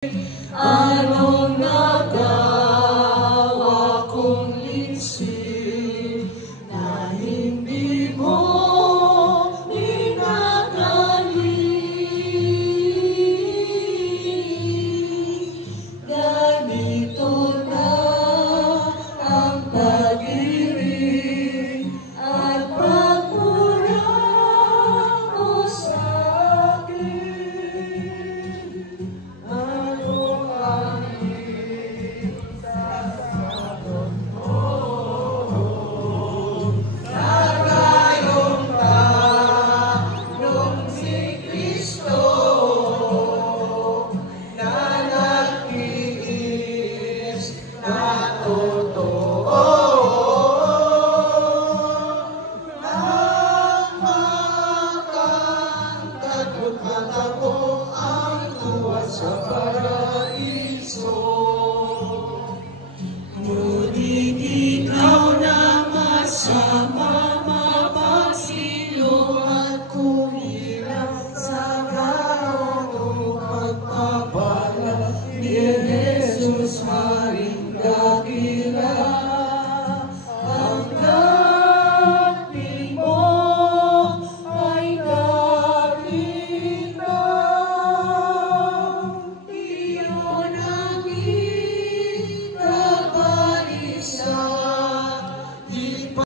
Anong nagawa kong lisik na hindi mo minagaling? Ganito na ang pag-ibig at pagmura mo sa akin. Sa paraiso, ngunit ikaw na masama, mapagsilong at kumilang sa gano'ng pagpapala ni Jesus Maringga.